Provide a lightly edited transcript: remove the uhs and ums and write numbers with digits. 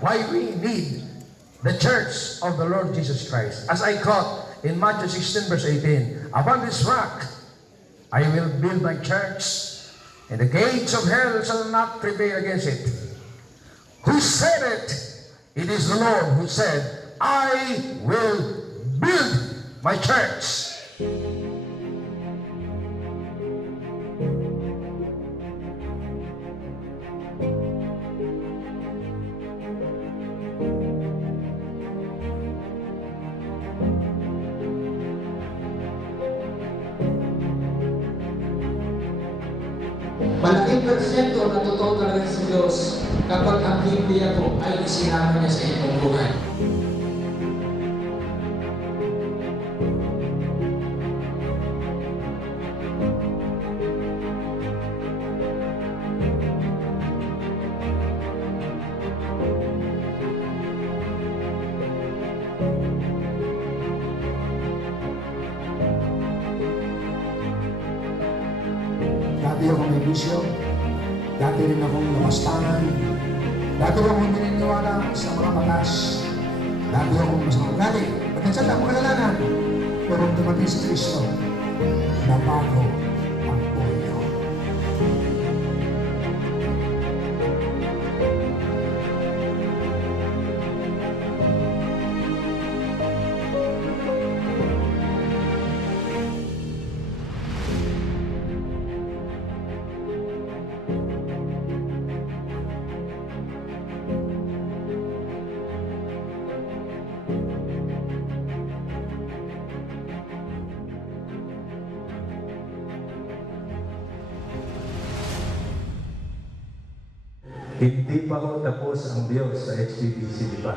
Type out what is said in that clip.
why we need the church of the Lord Jesus Christ. As I quote in Matthew 16 verse 18, "Upon this rock I will build my church, and the gates of hell shall not prevail against it." Who said it? It is the Lord who said, "I will build my church." Malaking persyento na totoo talaga sa Diyos kapag ang Biblia po ay isinama niya sa inyong buhay. Dati ako may bisyo, dati rin akong lamastangan, dati akong hindi naniniwala sa mga batas, dati akong masama ugali, pagkansala akong kasalanan. Pero dumating si Kristo, nabago ang buhay ko. Hindi pa ho tapos ang Diyos sa HTBC, di ba?